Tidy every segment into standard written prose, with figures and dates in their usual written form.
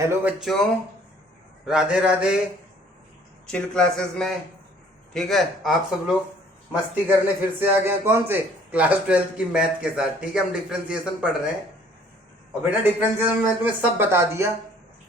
Hello बच्चों, Radhe Radhe. Chill classes में ठीक है, आप सब लोग मस्ती करने फिर से आ गए हैं। कौन से? क्लास 12th की मैथ के साथ। ठीक है, हम डिफ्रेंसिएशन पढ़ रहे हैं और बेटा डिफ्रेंसिएशन में तुम्हें सब बता दिया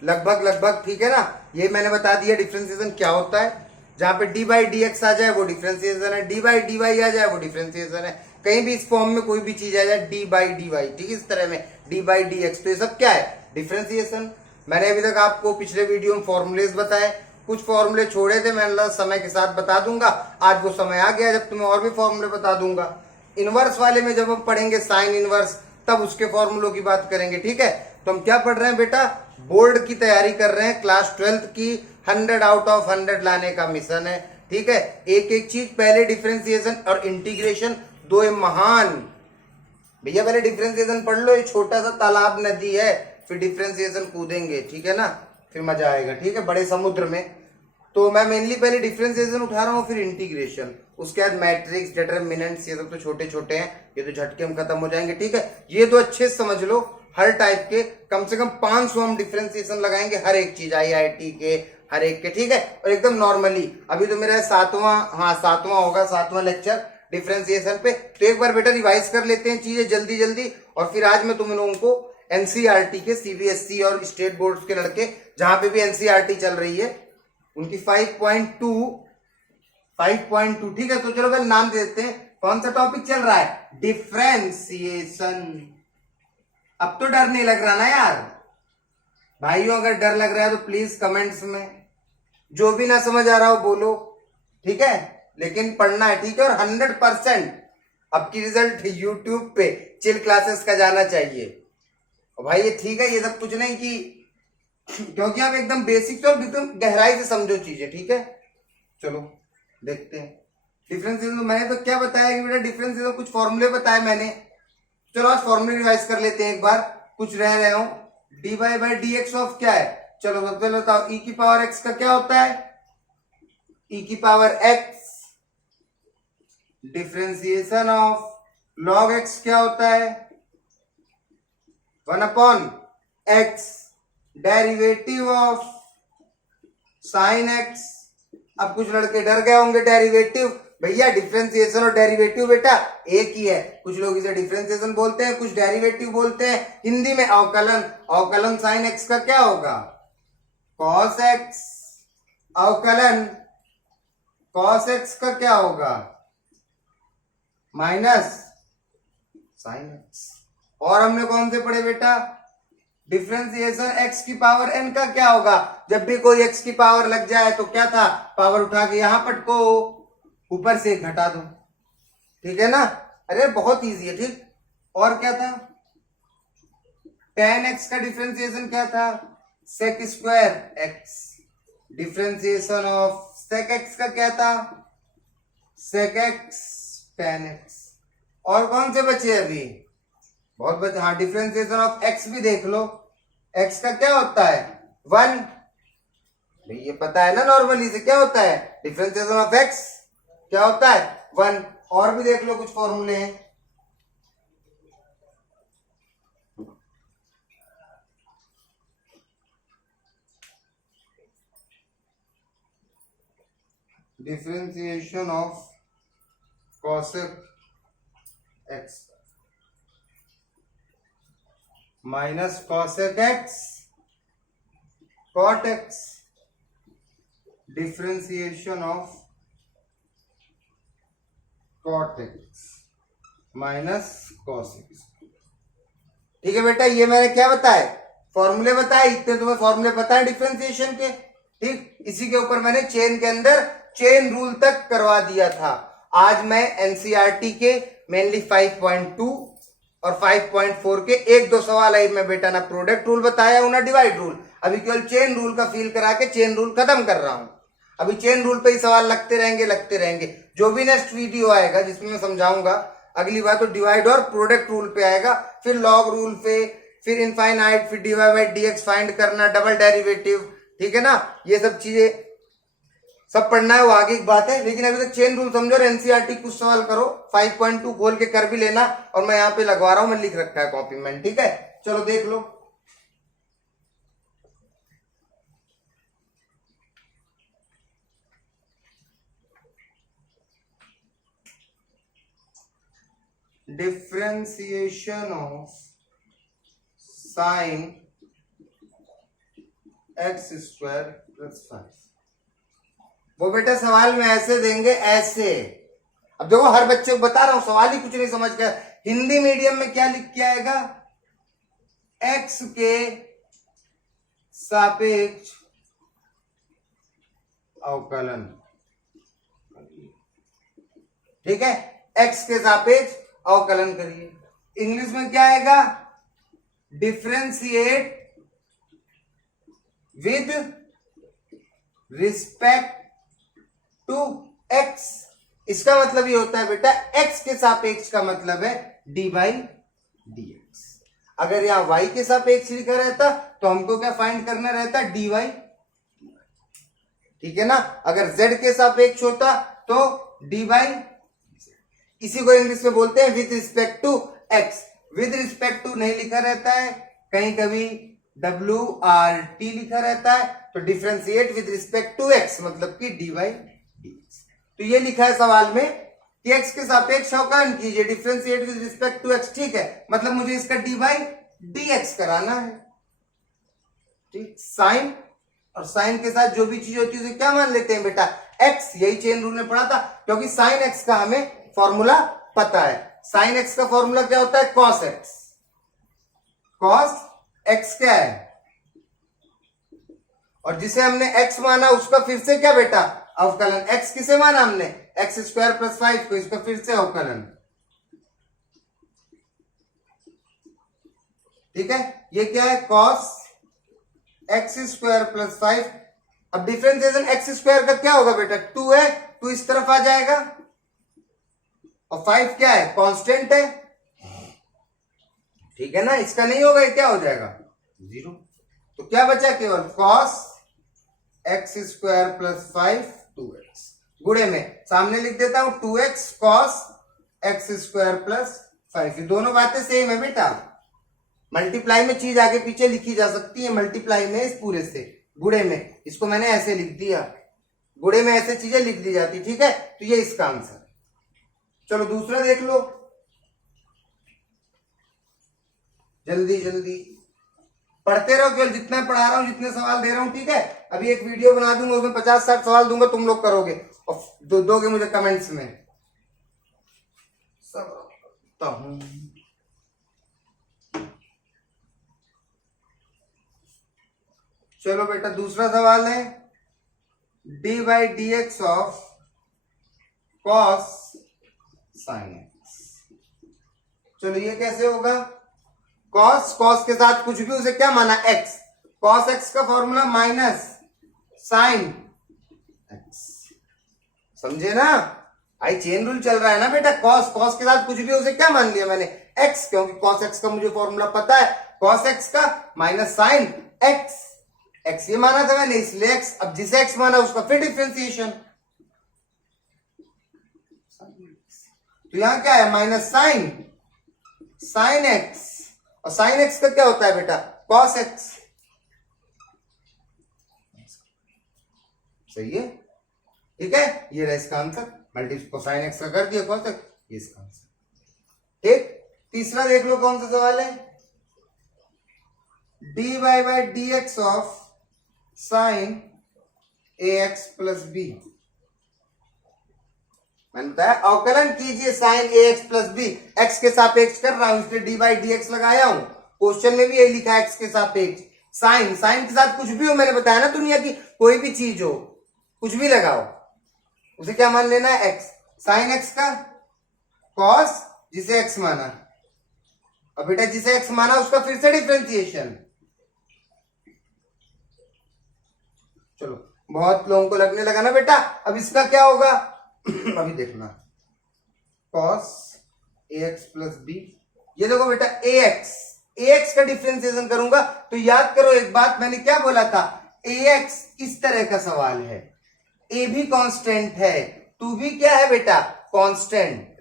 लगभग लगभग। ठीक है ना, ये मैंने बता दिया डिफ्रेंसिएशन क्या होता है। जहां पे डी बाई डी एक्स आ जाए वो डिफ्रेंसिएशन है, डी बाई डी वाई आ जाए वो डिफ्रेंसिएशन है। कहीं भी इस फॉर्म में कोई भी चीज आ जाए डी बाई डी वाई, ठीक है, इस तरह में डी बाई डी एक्स, तो ये सब क्या है? डिफ्रेंसिएशन। मैंने अभी तक आपको पिछले वीडियो में फॉर्मूलेज बताए, कुछ फॉर्मूले छोड़े थे, मैंने समय के साथ बता दूंगा। आज वो समय आ गया जब तुम्हें और भी फॉर्मूले बता दूंगा। इनवर्स वाले में जब हम पढ़ेंगे साइन इनवर्स, तब उसके फॉर्मूलों की बात करेंगे। ठीक है, तो हम क्या पढ़ रहे हैं बेटा? बोर्ड की तैयारी कर रहे हैं, क्लास 12th की 100 आउट ऑफ 100 लाने का मिशन है। ठीक है, एक एक चीज, पहले डिफरेंशिएशन और इंटीग्रेशन, दो महान। भैया पहले डिफरेंशिएशन पढ़ लो, ये छोटा सा तालाब नदी है, फिर डिफरेंशिएशन कूदेंगे। ठीक है ना, फिर मजा आएगा। ठीक है, बड़े समुद्र में। तो मैं मेनली पहले डिफरेंशिएशन उठा रहा हूँ, फिर इंटीग्रेशन, उसके बाद मैट्रिक्स, डिटरमिनेंट्स, ये सब तो छोटे छोटे हैं, ये तो झटके में खत्म हो जाएंगे। ठीक है, ये तो अच्छे से समझ लो। हर टाइप के कम से कम 500 हम डिफरेंशिएशन लगाएंगे, हर एक चीज, आईआईटी के हर एक के। ठीक है, और एकदम नॉर्मली। अभी तो मेरा सातवां होगा, 7वां लेक्चर डिफरेंशिएशन पे। तो एक बार बेटा रिवाइज कर लेते हैं चीजें जल्दी जल्दी, और फिर आज मैं तुम लोगों को एनसीईआरटी के, सीबीएसई और स्टेट बोर्ड के लड़के, जहां पे भी एनसीईआरटी चल रही है, उनकी 5.2, ठीक है। तो चलो भाई नाम दे देते हैं। कौन सा टॉपिक चल रहा है? डिफरेंशिएशन। अब तो डर नहीं लग रहा ना यार भाइयों? अगर डर लग रहा है तो प्लीज कमेंट्स में जो भी ना समझ आ रहा हो बोलो, ठीक है, लेकिन पढ़ना है। ठीक है, और 100% अब की रिजल्ट यूट्यूब पे चिल क्लासेस का जाना चाहिए। और भाई ये ठीक है, ये सब कुछ नहीं कि, क्योंकि आप एकदम बेसिक तो एकदम गहराई से समझो चीजें। ठीक है, चलो देखते हैं डिफरेंशिएशन। तो मैंने तो क्या बताया कि बेटा डिफरेंशिएशन कुछ फॉर्मूले बताए मैंने। चलो आज फॉर्मूले रिवाइज कर लेते हैं एक बार, कुछ रह रहे हो। D y by d x of क्या है? चलो सबसे पहले बताओ, ई की पावर एक्स का क्या होता है? ई की power x. Differentiation of log x क्या होता है? 1/x। Derivative of sine x. अब कुछ लड़के डर गए होंगे, डेरिवेटिव भैया, डिफरेंशिएशन और डेरिवेटिव बेटा एक ही है। कुछ लोग इसे डिफरेंशिएशन बोलते हैं, कुछ डेरिवेटिव बोलते हैं, हिंदी में अवकलन। अवकलन साइन एक्स का क्या होगा? Cos x. अवकलन कॉस एक्स का क्या होगा? Minus sine x. और हमने कौन से पढ़े बेटा? डिफरेंशिएशन एक्स की पावर एन का क्या होगा? जब भी कोई एक्स की पावर लग जाए तो क्या था? पावर उठा के यहां पटको, ऊपर से घटा दो। ठीक है ना, अरे बहुत इजी है। ठीक, और क्या था? tan एक्स का डिफरेंशिएशन क्या था? Sec square x. Differentiation of sec x का क्या था? Sec x tan x. और कौन से बचे अभी? बहुत बचे। हाँ, डिफरेंशिएशन ऑफ एक्स भी देख लो। एक्स का क्या होता है? 1। ये पता है ना नॉर्मली से क्या होता है? डिफरेंशिएशन ऑफ एक्स क्या होता है? 1। और भी देख लो, कुछ फॉर्मूले हैं। Differentiation of cosec x minus cosec x cot x. Differentiation of cot x minus cos x. ठीक है बेटा, ये मैंने क्या बताया? फॉर्मूले बताए। इतने तुम्हें फॉर्मूले पता है डिफरेंशिएशन के। ठीक, इसी के ऊपर मैंने चेन के अंदर चेन रूल तक करवा दिया था। आज मैं एनसीईआरटी के मेनली 5.2 और 5.4 के एक दो सवाल आई मैं बेटा, ना प्रोडक्ट रूल बताया हूं ना डिवाइड रूल। अभी केवल चेन रूल का फील करा के चेन रूल खत्म कर रहा हूं। अभी चेन रूल पे ही सवाल लगते रहेंगे। जो भी नेक्स्ट वीडियो आएगा जिसमें मैं समझाऊंगा, अगली बार तो डिवाइड और प्रोडक्ट रूल पे आएगा, फिर लॉग रूल पे, फिर इनफाइनाइट, फिर d y by d x find करना, डबल डेरिवेटिव। ठीक है ना, ये सब चीजें सब पढ़ना है, वो आगे की बात है। लेकिन अभी तक चेन रूल समझो और एनसीईआरटी कुछ सवाल करो। 5.2 खोल के कर भी लेना, और मैं यहाँ पे लगवा रहा हूं, मैं लिख रखा है कॉपी में। ठीक है, चलो देख लो। Differentiation of sine x square plus 5। वो बेटा सवाल में ऐसे देंगे, ऐसे। अब देखो हर बच्चे को बता रहा हूं, सवाल ही कुछ नहीं समझ गया। हिंदी मीडियम में क्या लिख के आएगा, एक्स के सापेक्ष अवकलन, ठीक है, एक्स के सापेक्ष अवकलन करिए। इंग्लिश में क्या आएगा, differentiate with respect to x. इसका मतलब ये होता है बेटा, एक्स के सापेक्ष का मतलब है डी बाई डी एक्स। अगर यहां वाई के सापेक्ष लिखा रहता तो हमको क्या फाइंड करना रहता, डी वाई, ठीक है ना। अगर जेड के सापेक्ष होता तो डी बाई, इसी को इंग्लिश में बोलते हैं with respect to x. With respect to नहीं लिखा रहता है, कहीं कभी WRT लिखा रहता है, तो differentiate with respect to x मतलब कि डी बाई डी एक्स। तो ये लिखा है सवाल में कि एक्स के सापेक्ष अवकलन कीजिए, differentiate with respect to x, ठीक है, मतलब मुझे इसका डी बाई डी एक्स कराना है, ठीक। साइन और साइन के साथ जो भी चीज होती है उसे क्या मान लेते हैं बेटा, एक्स। यही चेन रूल में पढ़ा था, क्योंकि साइन एक्स का हमें फॉर्मूला पता है। साइन एक्स का फॉर्मूला क्या होता है, कॉस एक्स। कॉस एक्स क्या है, और जिसे हमने एक्स माना उसका फिर से क्या बेटा, अवकलन। एक्स किसे माना हमने, एक्स स्क्वायर प्लस 5 को, इसका फिर से अवकलन, ठीक है। ये क्या है, कॉस एक्स स्क्वायर प्लस 5। अब डिफरेंशिएशन एक्स स्क्वायर का क्या होगा बेटा, 2 है, 2 इस तरफ आ जाएगा, और 5 क्या है, कांस्टेंट है, ठीक है ना। इसका नहीं होगा, ये क्या हो जाएगा, 0। तो क्या बचा, केवल cos x square plus 5 2x, गुणे में सामने लिख देता हूं 2x cos x square plus 5। ये दोनों बातें सेम है बेटा। मल्टीप्लाई में चीज आगे पीछे लिखी जा सकती है, मल्टीप्लाई में इस पूरे से, गुणे में इसको मैंने ऐसे लिख दिया, गुणे में ऐसे चीजें लिख दी जाती, ठीक है। तो ये इसका आंसर। चलो दूसरा देख लो, जल्दी जल्दी पढ़ते रहो, केवल जितना पढ़ा रहा हूं, जितने सवाल दे रहा हूं, ठीक है। अभी एक वीडियो बना दूंगा, उसमें 50-60 सवाल दूंगा, तुम लोग करोगे और दोगे मुझे कमेंट्स में, सब हूं। चलो बेटा दूसरा सवाल है, D by d x of cos sine x. चलो ये कैसे होगा, कॉस, कॉस के साथ कुछ भी उसे क्या माना, एक्स। कॉस एक्स का फॉर्मूला माइनस साइन एक्स, समझे ना। आई चेन रूल चल रहा है ना बेटा। कॉस, कॉस के साथ कुछ भी उसे क्या मान लिया मैंने, एक्स, क्योंकि कॉस एक्स का मुझे फॉर्मूला पता है, कॉस एक्स का माइनस साइन एक्स। एक्स ये माना था मैंने, इसलिए एक्स। अब जिसे एक्स माना उसका फिर डिफरेंशिएशन, तो यहां क्या है, माइनस साइन साइन एक्स, और साइन एक्स का क्या होता है बेटा, कॉस एक्स, सही है, ठीक है। ये रहा इसका आंसर, मल्टीप्ल साइन एक्स का कर दिया कॉस एक्स, ये इसका आंसर, ठीक। तीसरा देख लो कौन सा सवाल है, d y by d x of sin a x plus b. मैंने बताया अवकलन कीजिए sin a x plus b, x के सापेक्ष कर रहा हूं इसलिए डी बाई डी एक्स लगाया हूं। क्वेश्चन में भी यही लिखा है, एक्स के सापेक्ष। साइन, साइन के साथ कुछ भी हो, मैंने बताया ना, दुनिया की कोई भी चीज हो, कुछ भी लगाओ, उसे क्या मान लेना है, एक्स। साइन एक्स का कॉस, जिसे एक्स माना, और बेटा जिसे एक्स माना उसका फिर से डिफरेंशिएशन। चलो बहुत लोगों को लगने लगा ना बेटा, अब इसका क्या होगा अभी देखना, cos ax प्लस बी। ये देखो बेटा ax का डिफरेंशिएशन करूंगा तो याद करो एक बात, मैंने क्या बोला था, ax इस तरह का सवाल है, a भी कांस्टेंट है, 2 भी क्या है बेटा, कांस्टेंट,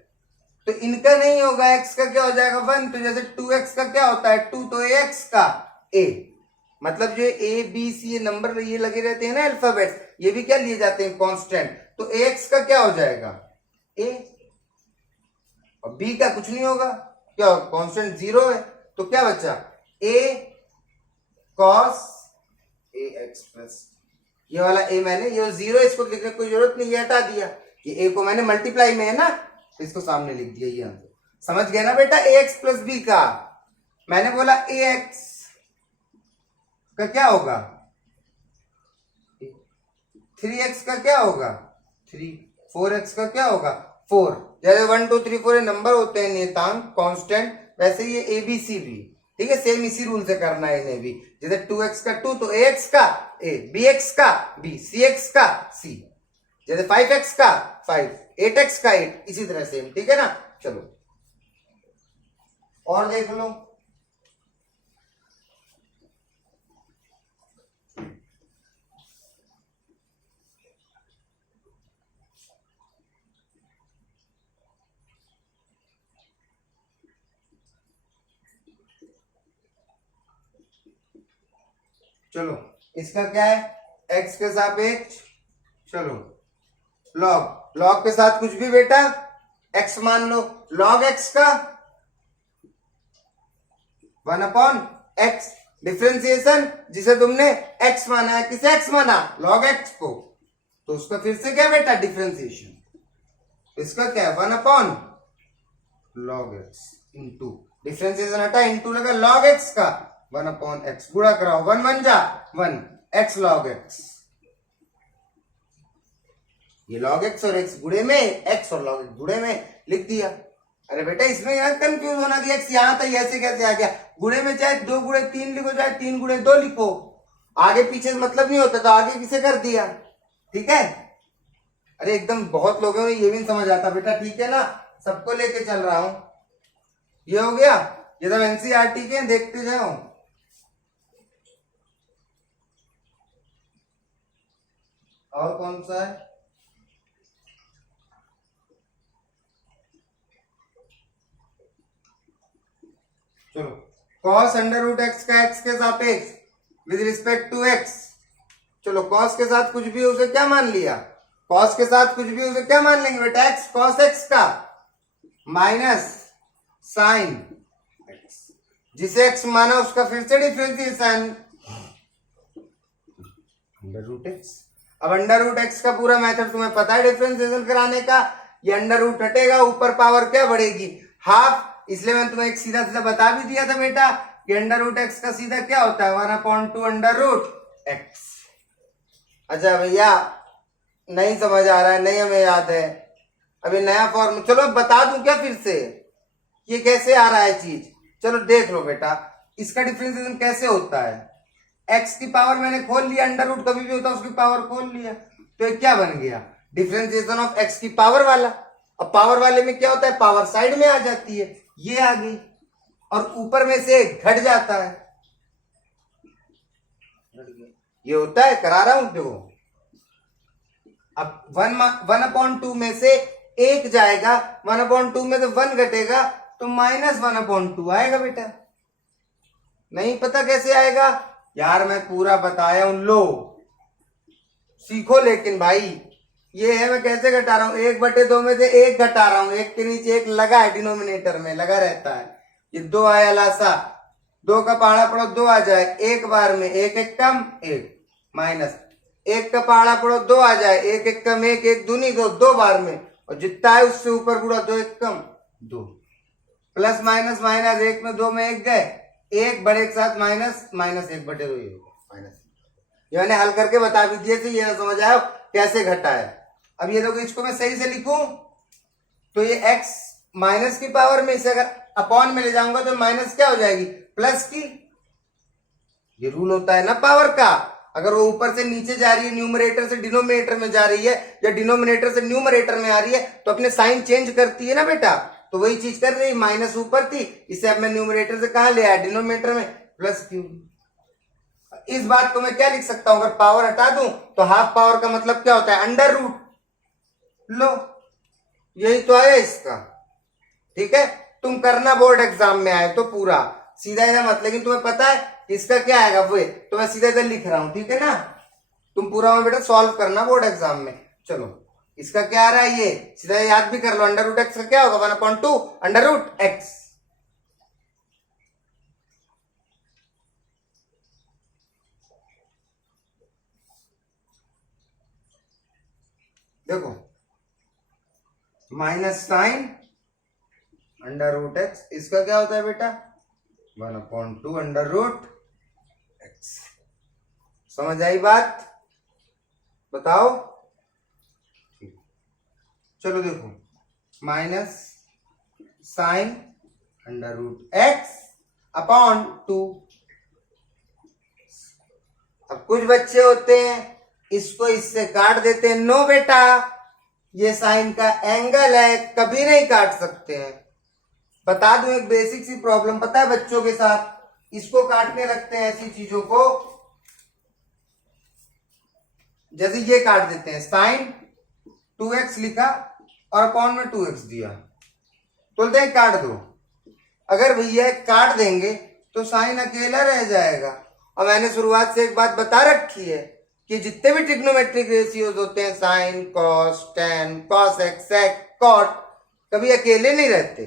तो इनका नहीं होगा, x का क्या हो जाएगा 1। तो जैसे 2x का क्या होता है 2, तो ax का a, मतलब जो ए बी सी नंबर ये लगे रहते हैं ना अल्फाबेट, ये भी क्या लिए जाते हैं, कांस्टेंट। तो ax का क्या हो जाएगा a, और बी का कुछ नहीं होगा, क्या कांस्टेंट 0 है, तो क्या बचा a cos ax प्लस, ये वाला a मैंने ये 0 इसको लिखने की कोई जरूरत नहीं, ये हटा दिया, ये a को मैंने मल्टीप्लाई में है ना तो इसको सामने लिख दिया, ये आंसर। समझ गए ना बेटा, ax प्लस बी का मैंने बोला ax का क्या होगा 3x का क्या होगा 3, 4x का क्या होगा 4, जैसे 1 2 3 4 नंबर होते हैं नियतांक कांस्टेंट, वैसे ये ए बी सी भी, ठीक है, सेम इसी रूल से करना है इन्हें भी, जैसे 2x का 2 तो ax का a, bx का b, cx का c, जैसे 5x का 5, 8x का 8, इसी तरह सेम, ठीक है ना। चलो और देख लो, चलो इसका क्या है x के सापेक्ष, चलो log के साथ कुछ भी बेटा x मान लो, log x का 1/x, डिफरेंशिएशन जिसे तुमने x माना है, किसे x माना log x को, तो उसका फिर से क्या बेटा डिफरेंशिएशन, इसका क्या है 1/log x इंटू डिफरेंशिएशन हटा, इंटू लगा log x का 1/x, गुणा कराओ 1 1 जा 1 x log x, ये log x और x गुणे में, x और log x गुणे में लिख दिया। अरे बेटा इसमें यार कंफ्यूज होना कि x यहां था ऐसे कैसे आ गया, गुणे में चाहे 2 गुणे 3 लिखो चाहे 3 गुणे 2 लिखो, आगे पीछे मतलब नहीं होता, तो आगे किसे कर दिया, ठीक है। अरे एकदम बहुत लोगों में ये भी नहीं समझ आता बेटा, ठीक है ना, सबको लेके चल रहा हूं, ये हो गया, ये सब एनसीईआरटी के देखते जाओ। और कौन सा है, चलो cos अंडर रूट एक्स का x के सापेक्ष विद रिस्पेक्ट टू x, चलो cos के साथ कुछ भी उसे क्या मान लिया, cos के साथ कुछ भी उसे क्या मान लेंगे बेटा x cos x का माइनस साइन x, जिसे x माना उसका फिर से डिफरेंशिएशन अंडर रूट x। अब अंडर रूट x का पूरा मेथड तुम्हें पता है डिफरेंशिएशन कराने का, ये अंडर रूट हटेगा, ऊपर पावर क्या बढ़ेगी हाफ, इसलिए मैंने तुम्हें एक सीधा सीधा बता भी दिया था बेटा कि अंडर रूट एक्स का सीधा क्या होता है 1/2 अंडर रूट एक्स। अच्छा भैया नहीं समझ आ रहा है, नहीं हमें याद है, अभी नया फॉर्म, चलो बता दूं क्या फिर से ये कैसे आ रहा है चीज, चलो देख लो बेटा, इसका डिफरेंशिएशन कैसे होता है, एक्स की पावर मैंने खोल लिया, अंडर रूट कभी भी होता है उसकी पावर खोल लिया, तो ये क्या बन गया डिफरेंशिएशन ऑफ एक्स की पावर वाला। अब पावर वाले में क्या होता है, पावर साइड में आ जाती है, ये आ गई, और ऊपर में से घट जाता है, ये होता है, करा रहा हूं देखो। अब 1/2 में से एक जाएगा, 1/2 में से 1 घटेगा, तो -1/2 आएगा बेटा। नहीं पता कैसे आएगा यार, मैं पूरा बताया हूं, लो सीखो, लेकिन भाई ये है मैं कैसे घटा रहा हूं, 1/2 में से एक घटा रहा हूं, एक के नीचे एक लगा है, डिनोमिनेटर में लगा रहता है, ये 2 आया लासा, 2 का पहाड़ा पड़ो 2 आ जाए, एक बार में एक एक कम एक माइनस, एक का पहाड़ा पड़ो 2 आ जाए, एक एक कम एक, एक दूनी 2, 2 बार में, और जितना है उससे ऊपर गुणा 2 एक कम 2, प्लस माइनस माइनस, एक में 2 में एक गए, एक बड़े के साथ माइनस माइनस 1/2 ये माइनस, ये मैंने हल करके बता भी दिए थे, ये ना समझ आया कैसे घटा है। अब ये देखो इसको मैं सही से लिखूं तो ये x माइनस की पावर में, इसे अगर अपॉन में ले जाऊंगा तो माइनस क्या हो जाएगी प्लस की, ये रूल होता है ना पावर का, अगर वो ऊपर से नीचे जा रही है न्यूमरेटर से डिनोमिनेटर में जा रही है, या डिनोमिनेटर से न्यूमरेटर में आ रही है, तो अपने साइन चेंज करती है ना बेटा, तो वही चीज कर रही है, माइनस ऊपर थी, इसे अब मैं न्यूमरेटर से कहां ले आया डिनोमिनेटर में, प्लस क्यू। इस बात को मैं क्या लिख सकता हूं, अगर पावर हटा दूं तो हाफ पावर का मतलब क्या होता है अंडर रूट, लो यही तो है इसका, ठीक है। तुम करना बोर्ड एग्जाम में आए तो पूरा सीधा इधर मत, लेकिन तुम्हें पता है इसका क्या आएगा वो, तो मैं सीधा इधर लिख रहा हूं, ठीक है ना, तुम पूरा में बेटा सॉल्व करना बोर्ड एग्जाम में। चलो इसका क्या आ रहा है, ये सीधा याद भी कर लो, अंडर रूट एक्स का क्या होगा 1/2 अंडर रूट एक्स। देखो minus sin under root x, इसका क्या होता है बेटा 1/2 अंडर रूट एक्स। समझ आई बात, बताओ। चलो देखो minus sin under root x upon 2। अब कुछ बच्चे होते हैं इसको इससे काट देते हैं, नो बेटा ये साइन का एंगल है, कभी नहीं काट सकते हैं। बता दूं एक बेसिक सी प्रॉब्लम, पता है बच्चों के साथ, इसको काटने लगते हैं ऐसी चीजों को, जैसे ये काट देते हैं, साइन 2x लिखा और अपॉन में 2x दिया, बोलते हैं काट दो। अगर भैया काट देंगे तो साइन अकेला रह जाएगा। और मैंने शुरुआत से एक बात बता रखी है कि जितने भी ट्रिग्नोमेट्रिक रेशियोज होते हैं, sin cos tan cos x sec cot, कभी अकेले नहीं रहते,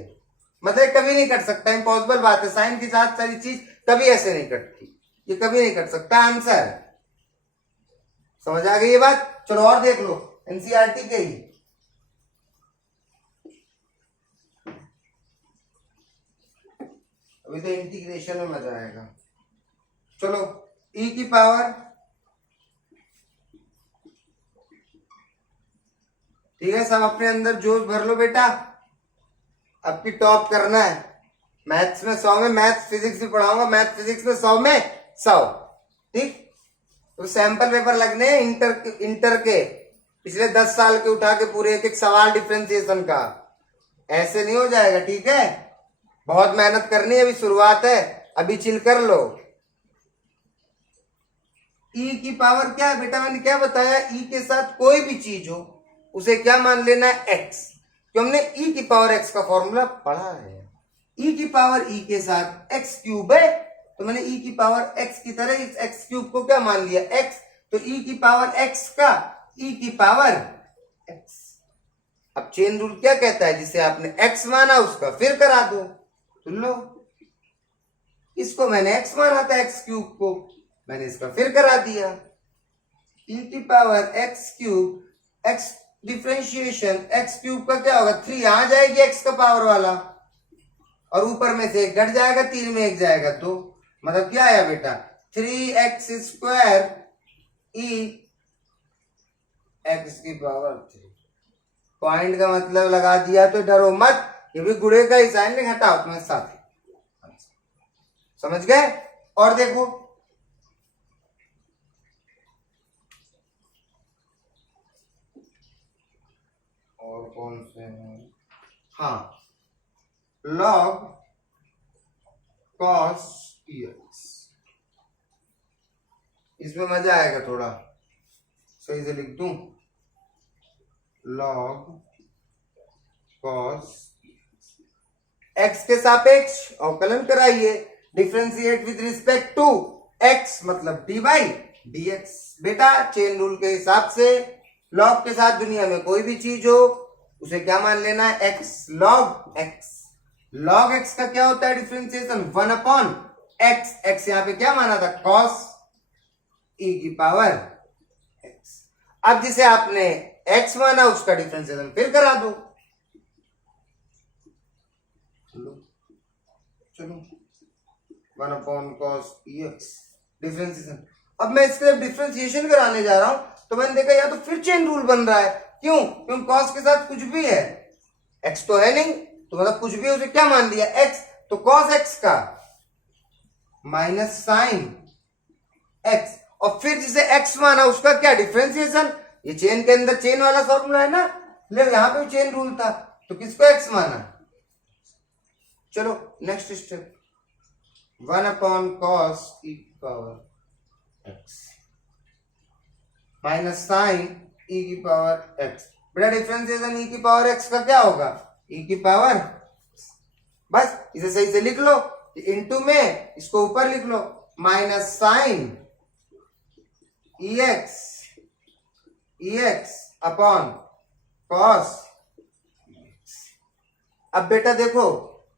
मतलब कभी नहीं कट सकता, इम्पॉसिबल बात है। साइन के साथ सारी चीज कभी ऐसे नहीं कटती, ये कभी नहीं कट सकता, आंसर। समझ आ गई ये बात। चलो और देख लो एनसीईआरटी के ही, अभी तो इंटीग्रेशन में मजा आएगा। चलो e की पावर, ठीक है, सब अपने अंदर जोश भर लो बेटा, अब की टॉप करना है। मैथ्स में 100 में, मैथ्स फिजिक्स भी पढ़ाऊंगा, मैथ्स फिजिक्स में 100 में 100, ठीक। तो सैंपल पेपर लगने हैं इंटर के पिछले 10 साल के, उठा के पूरे एक एक सवाल डिफरेंशिएशन का, ऐसे नहीं हो जाएगा, ठीक है। बहुत मेहनत करनी है, अभी शुरुआत है, अभी चिल कर लो। e की पावर क्या है बेटा, मैंने क्या बताया, e के साथ कोई भी चीज हो उसे क्या मान लेना है x, क्यों हमने e की पावर x का फॉर्मूला पढ़ा है। e की पावर e के साथ x क्यूब है, तो मैंने e की पावर x की तरह इस x क्यूब को क्या मान लिया x, तो e की पावर x का e की पावर x। अब चेन रूल क्या कहता है, जिसे आपने x माना उसका फिर करा दो, सुन लो, इसको मैंने x माना था x क्यूब को, मैंने इसका फिर करा दिया, e की power x cube, x differentiation x cube का क्या होगा 3, यहां जाएगी x का पावर वाला, और ऊपर में से एक घट जाएगा, 3 में 1 जाएगा 2, मतलब क्या आया बेटा 3x स्क्वायर e x की पावर 3। पॉइंट का मतलब लगा दिया तो डरो मत, ये भी गुड़े का ही साइन, नहीं हटाओ तुम्हारे साथ, समझ गए। और देखो और कौन से हैं, हाँ log cos ex, इसमें मजा आएगा थोड़ा, सही से लिख दूं, log cos x के सापेक्ष अवकलन कराइए, differentiate with respect to x, मतलब dy dx। बेटा चेन रूल के हिसाब से लॉग के साथ दुनिया में कोई भी चीज हो उसे क्या मान लेना है x, log x। log x का क्या होता है डिफरेंशिएशन 1/x, x यहां पे क्या माना था cos e की पावर x। अब जिसे आपने x माना उसका डिफरेंशिएशन फिर करा दो, चलो 1/cos ex डिफरेंशिएशन। अब मैं इसके डिफरेंशिएशन कराने जा रहा हूं, तो मैंने देखा या तो फिर चेन रूल बन रहा है, क्यों, क्योंकि cos के साथ कुछ भी है, x तो है नहीं, तो मतलब कुछ भी उसे क्या मान लिया x, तो cos x का माइनस साइन x, और फिर जिसे x माना उसका क्या डिफरेंशिएशन, ये चेन के अंदर चेन वाला फॉर्मूला है ना, ले यहां पे चेन रूल था, तो किसको x माना। चलो नेक्स्ट स्टेप, 1/cos e की power x minus sin e की पावर x। बेटा डिफरेंशिएशन e की पावर x का क्या होगा, e की पावर, बस इसे सही से लिख लो, इनटू में इसको ऊपर लिख लो, minus sine ex upon cos. अब बेटा देखो,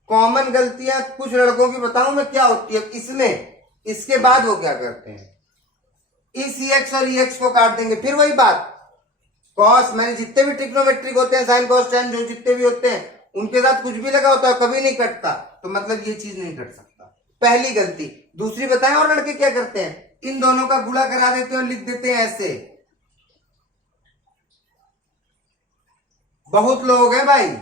कॉमन गलतियां कुछ लड़कों की बताऊं मैं क्या होती है इसमें, इसके बाद वो क्या करते हैं, इस एक्स और एक्स को काट देंगे, फिर वही बात कॉस, मैंने जितने भी ट्रिग्नोमेट्रिक होते हैं, साइन कॉस टेन जो जितने भी होते हैं, उनके साथ कुछ भी लगा होता है कभी नहीं कटता, तो मतलब ये चीज नहीं कट सकता, पहली गलती। दूसरी बताएं और लड़के क्या करते हैं, इन दोनों का गुणा करा देते हैं और लिख देते हैं ऐसे। बहुत लोग हैं भाई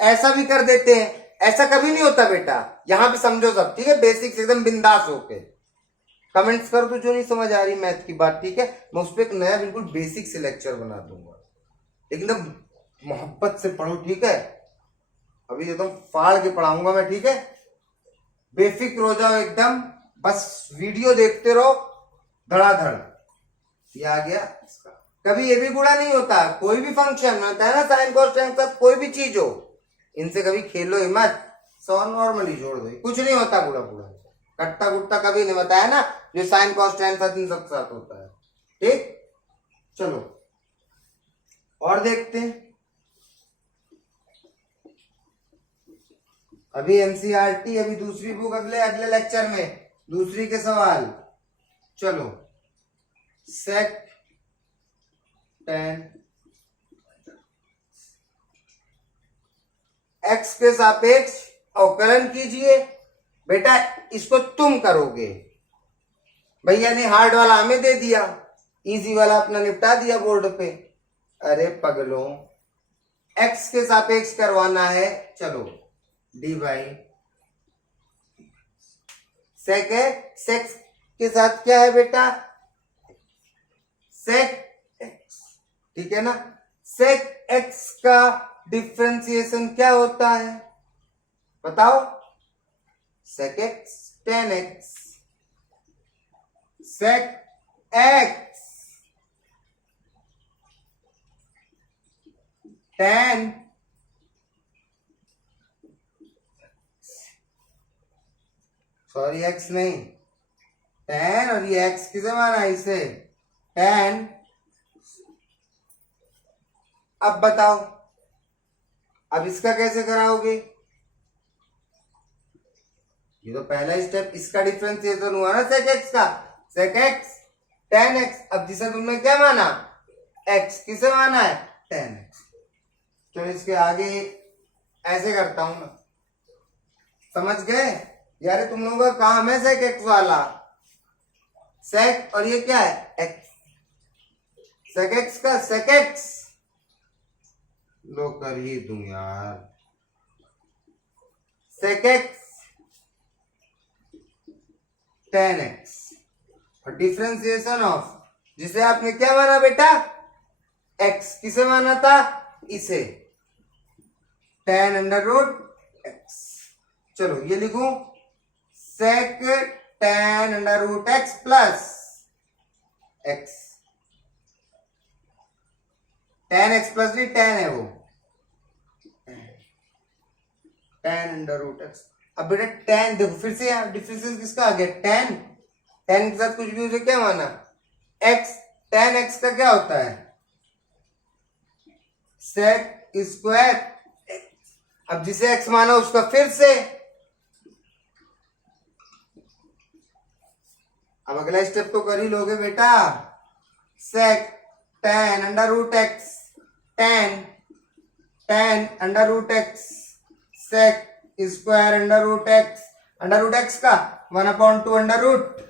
ऐसा भी कर देते हैं, ऐसा कभी नहीं होता बेटा, यहां पे समझो सब, ठीक है, बेसिक्स एकदम बिंदास होके। कमेंट्स कर दो जो नहीं समझ आ रही मैथ की बात, ठीक है, मैं उस पर एक नया बिल्कुल बेसिक से लेक्चर बना दूंगा, एकदम मोहब्बत से पढ़ो, ठीक है, अभी एकदम फाड़ के पढ़ाऊंगा मैं, ठीक है, बेफिक्र हो जाओ एकदम, बस वीडियो देखते रहो धड़ाधड़। ये आ गया इसका, कभी ये भी गुणा नहीं होता, कोई भी फंक्शन होता है ना, साइन कॉस टेन का कोई भी चीज हो, इनसे कभी खेलो ही मत, सौ नॉर्मली जोड़ दो, कुछ नहीं होता गुणा गुणा, कट्टा गुट्टा कभी नहीं बताया ना, जो साइन कॉस टेन का इन सब साथ होता है, ठीक। चलो और देखते हैं, अभी एनसीईआरटी, अभी दूसरी बुक, अगले अगले लेक्चर में दूसरी के सवाल। चलो सेक टेन एक्स के सापेक्ष अवकलन कीजिए। बेटा इसको तुम करोगे, भैया ने हार्ड वाला हमें दे दिया, इजी वाला अपना निपटा दिया बोर्ड पे। अरे पगलों, एक्स के सापेक्ष करवाना है, चलो डी बाई सेक एक्स के साथ क्या है बेटा, सेक एक्स, ठीक है ना। सेक एक्स का डिफ्रेंसिएशन क्या होता है बताओ, sec x tan x, sec x tan sorry x नहीं टेन, और ये एक्स किसे माना इसे टेन। अब बताओ, अब इसका कैसे कराओगे, ये तो पहला स्टेप, इसका डिफरेंशिएशन हुआ ना सेक एक्स का, सेक एक्स टेन एक्स, अब जिसे तुमने क्या माना एक्स, किसे माना है टेन एक्स। चलो इसके आगे ऐसे करता हूं ना, समझ गए यार, तुम लोगों का काम है सेक एक्स वाला, सेक और ये क्या है एक्स, सेक एक्स का सेक एक्स लो कर ही दूं यार, सेक एक्स टेन एक्स और डिफ्रेंसिएशन ऑफ, जिसे आपने क्या माना बेटा एक्स, किसे माना था इसे टेन अंडर रूट एक्स। चलो ये लिखूं sec tan under root x plus x, tan x plus भी टेन है वो, टेन अंडर रूट एक्स। अब बेटा टेन देखो फिर से यहाँ डिफरेंशियल किसका आ गया टेन, टेन के साथ कुछ भी उसे क्या माना एक्स, टेन एक्स का क्या होता है सेक स्क्वायर, अब जिसे एक्स माना उसका फिर से, अब अगला स्टेप तो कर ही लोगे बेटा, sec tan under root x, tan tan under root x, sec square under root x का 1/2 अंडर रूट।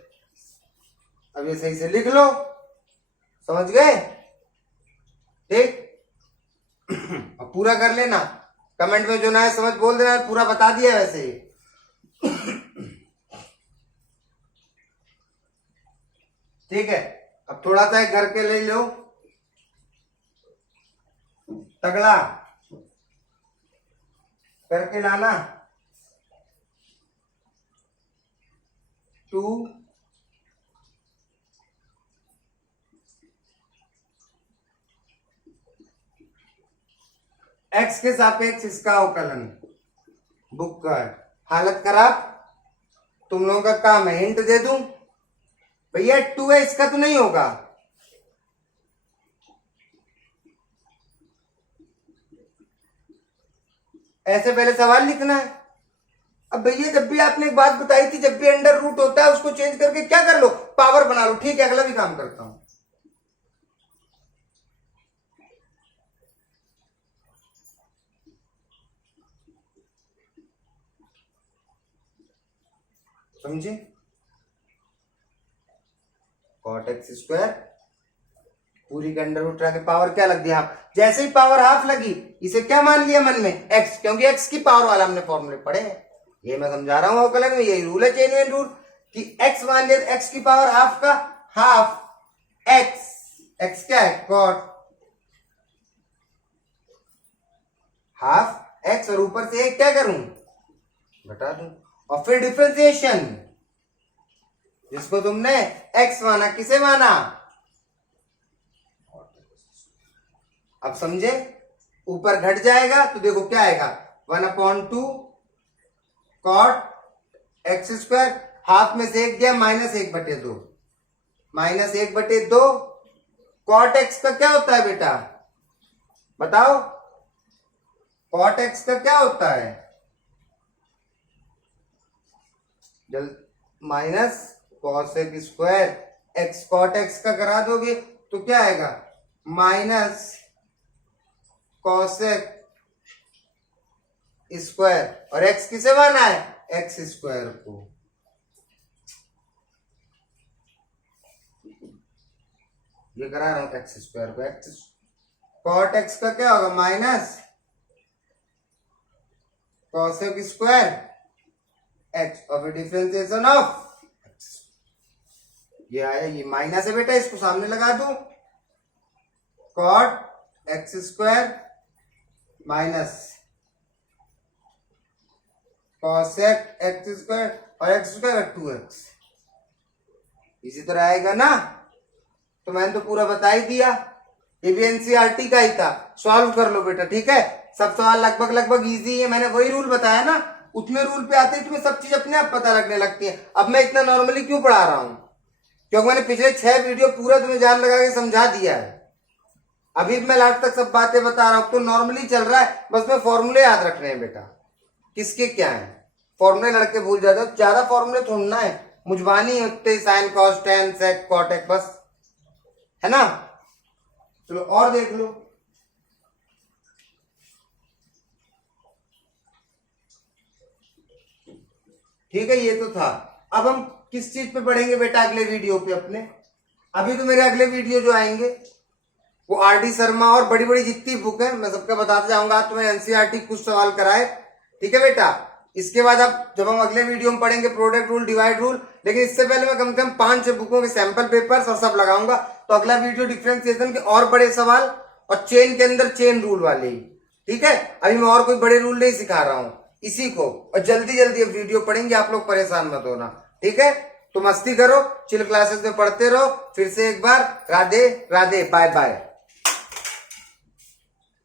अब ये सही से लिख लो, समझ गए, ठीक। अब पूरा कर लेना, कमेंट में जो ना है समझ बोल देना, पूरा बता दिया वैसे ही। ठीक है, अब थोड़ा सा घर के ले लो तगड़ा करके लाना, 2 एक्स के सापेक्ष इसका अवकलन, बुक कर, हालत खराब, तुम लोगों का काम है, हिंट दे दूं भैया 2 है इसका तो नहीं होगा, ऐसे पहले सवाल लिखना है। अब भैया जब भी आपने एक बात बताई थी, जब भी अंडर रूट होता है उसको चेंज करके क्या कर लो, पावर बना लो। ठीक है, अगला भी काम करता हूं। समझे? कॉट एक्स स्क्वायर पूरी के अंडर रूट के पावर क्या लग गया, जैसे ही पावर हाफ लगी इसे क्या मान लिया मन में, एक्स, क्योंकि एक्स की पावर वाला हमने फॉर्मूले पढ़े हैं। ये मैं समझा रहा हूं अवकलन में, यही रूल है चेन वेन रूल कि एक्स मान लिया, एक्स की पावर हाफ का हाफ एक्स, एक्स क्या है कॉट हाफ एक्स, और ऊपर से एक क्या करूं घटा दूं, और फिर डिफरेंशिएशन, जिसको तुमने एक्स माना, किसे माना, अब समझे? ऊपर घट जाएगा तो देखो क्या आएगा, 1/2 कॉट एक्स स्क्वायर, हाफ में से एक गया -1/2, -1/2 कॉट एक्स का क्या होता है बेटा, बताओ कॉट एक्स का क्या होता है, minus cosec square x, cot x का करा दोगे तो क्या आएगा, माइनस कॉसेक स्क्वायर, और एक्स किसे माना है, एक्स स्क्वायर को। ये करा रहा हूं एक्स स्क्वायर को, एक्स कॉट एक्स का क्या होगा, माइनस कॉसेक स्क्वायर एक्स, और फिर डिफरेंशिएशन ऑफ एक्स। ये आया, ये माइनस है बेटा, इसको सामने लगा दो, cot x square minus cosec x square, और एक्स स्क्वायर 2x, इसी तरह आएगा ना। तो मैंने तो पूरा बता ही दिया, ये भी एनसीईआरटी का ही था, सॉल्व कर लो बेटा। ठीक है, सब सवाल लगभग इजी है, मैंने वही रूल बताया ना, उतने रूल पे आते ही तुम्हें सब चीज अपने आप पता लगने लगती है। अब मैं इतना नॉर्मली क्यों पढ़ा रहा हूं, क्योंकि मैंने पिछले 6 वीडियो पूरा तुम्हें जान लगा के समझा दिया है। अभी मैं लास्ट तक सब बातें बता रहा हूं, तो नॉर्मली चल रहा है, बस में फॉर्मूले याद रखने हैं बेटा, किसके क्या है, फॉर्मूले लड़के भूल जाते हो, ज्यादा फॉर्मूले ढूंढना है, मुझबानी होते sin cos tan sec cot x, बस है ना। चलो और देख लो, ठीक है, ये तो था। अब हम किस चीज पे पढ़ेंगे बेटा अगले वीडियो पे अपने, अभी तो मेरे अगले वीडियो जो आएंगे वो आरडी शर्मा और बड़ी बड़ी जितनी बुक है मैं सबका बताते जाऊंगा, तुम्हें एनसीईआरटी कुछ सवाल कराए, ठीक है बेटा। इसके बाद अब जब हम अगले वीडियो में पढ़ेंगे प्रोडक्ट रूल, डिवाइड रूल, लेकिन इससे पहले मैं कम से कम 5-6 बुकों के सैंपल पेपर्स और सब लगाऊंगा। तो अगला वीडियो डिफरेंशिएशन के और बड़े सवाल और चेन के अंदर चेन रूल वाले ही, ठीक है। अभी मैं और कोई बड़े रूल नहीं सिखा रहा हूं इसी को, और जल्दी जल्दी अब वीडियो पढ़ेंगे, आप लोग परेशान मत होना, ठीक है। तो मस्ती करो, चिल क्लासेस में पढ़ते रहो। फिर से एक बार राधे राधे, बाय बाय।